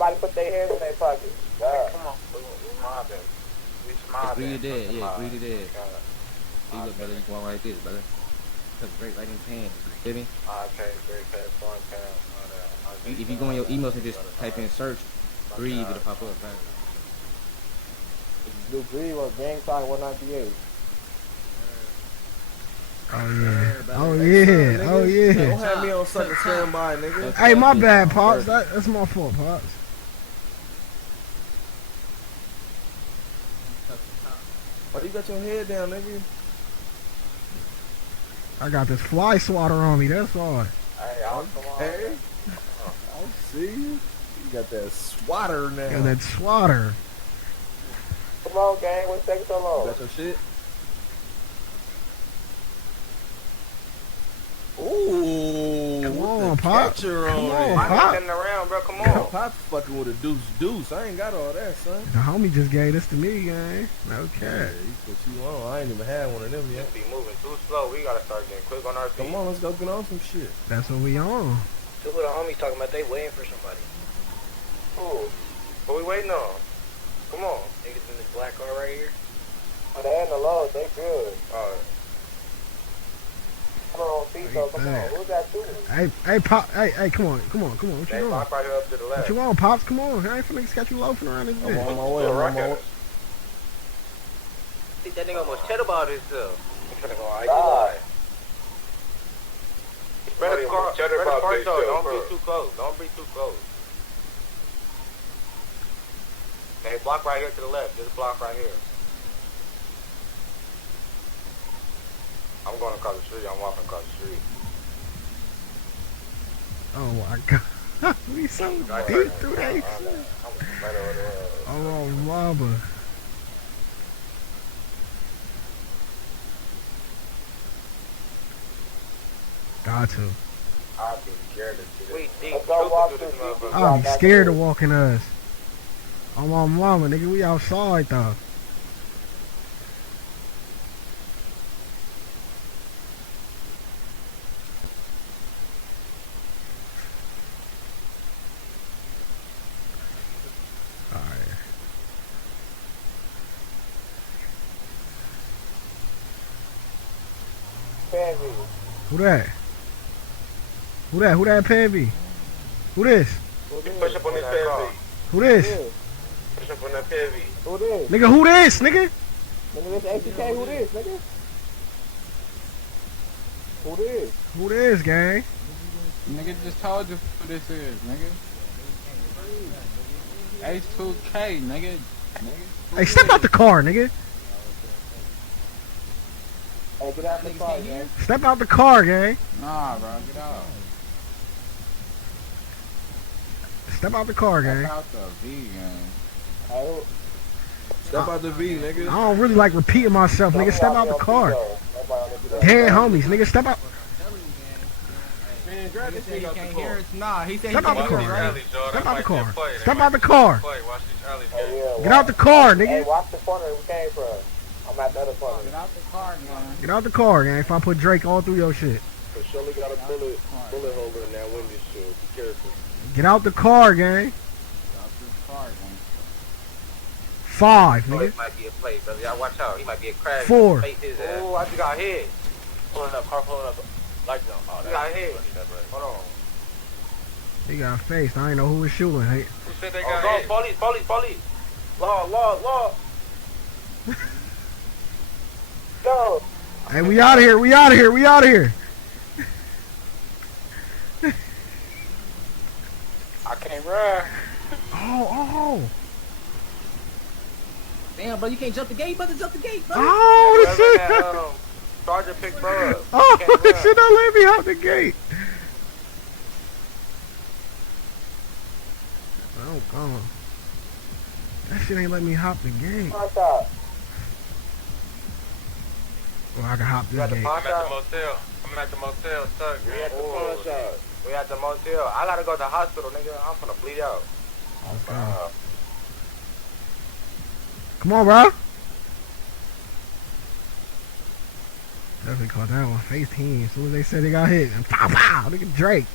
Everybody put their hands in their pockets. Yeah. Come on, we mobbing. We smiling. Breathe it in, yeah, breathe it in. See, look, brother, you going like this, brother. Touch break right in his hand. You feel me? Okay, break pad, front pad, all that. If you go in your emails and just type in search, breathe, it'll pop up, man. Do breathe or gang sign 198. Oh yeah. Oh yeah. Oh yeah. Don't have me on sucker standby, nigga. Hey, my bad, Pops. That's my fault, Pops. Why you got your head down, nigga? I got this fly swatter on me, that's all. Hey, I'll come on. Hey, I see you. You got that swatter now. Yeah, that swatter. Come on, gang. What's taking so long? Got your shit? Ooh, come with on, the Pop. catcher Come on on, it. Pop. I'm sitting around, bro. Come on. Pop's fucking with a deuce. I ain't got all that, son. The homie just gave this to me, gang. Okay. Yeah, he put you on. I ain't even had one of them yet. Just be moving too slow. We gotta start getting quick on our feet. Come on, let's go get on some shit. That's what we on. Two of the homies talking about they waiting for somebody. Ooh. What we waiting on? Come on. Niggas in this black car right here. Oh, they in the lows. They good. Come on, Tito. Come on. Who's that shooting? Hey, Pop. Hey, come on. What you They on? block right here up to the left. What you on, Pops? Come on. I ain't finna got you loafing around this I'm bitch. on my way. I think that nigga almost chat about himself. I'm finna go lie. Spread the car, though. Don't be too close. Don't be too close. Hey, block right here to the left. This block right here. I'm going across the street. I'm walking across the street. Oh my God. We so deep through that shit. I'm right over there. Oh, mama. Got to. I'll be scared to see this. We deep. Let's go walk through this. I'll be scared of walking us. Oh my mama, nigga, we outside though. Alright. Who that? Who that Panby? Who this? Push up on this PV. Who this? Push up on that PV. Who this? Nigga, who this, nigga? Nigga, this ACK. Who this, nigga? Who this? Who this, gang? Nigga just told you who this is, nigga. H2K, nigga. Hey, step out the car, nigga. Hey, get out the car, man. Step out the car, gang. Nah, bro, get out. Step out the car, gang. Step out the V, gang. Hey, Step out the V, nigga. I don't really like repeating myself, nigga. Step out the car. Dead homies, nigga. Step out. This nigga can't hear us. Nah, he said Step out the car. right. Step out the car. Step out the car. Get out the car, Hey, nigga. watch the corner we came from. I'm at the other corner. Get out the car, gang. Get out the car, gang. If I put Drake all through your shit. For sure got a bullet holder in that window shield. Be careful. Get out the car, gang. Get out the car, gang. 5, Oh, nigga. it might be a play, brother. Y'all watch out. He might be a crash. 4. Face his ass. Ooh, I just got hit. Pulling up, car pulling up. Lights on. Oh, I got hit. Hold on. He got faced. I ain't know who was shooting. Hey. Who said they Oh, got go, hit? police. Law. Go. Hey, we out of here. I can't run. Oh. Damn, bro, you can't jump the gate, brother. Jump the gate, brother. Oh, this shit. That, Sergeant picked bro up. Oh, this shit don't let me out the gate. Oh, God. That shit ain't let me hop the gate. What's up? Well, I can hop You at this the gate. pawn shop? I'm at the motel, stuck. We at the pawn shop. We at the motel. I gotta go to the hospital, nigga. I'm finna bleed out. Okay. Come on, bro. Definitely caught that one. Face team. As soon as they said they got hit, and pow, nigga Drake.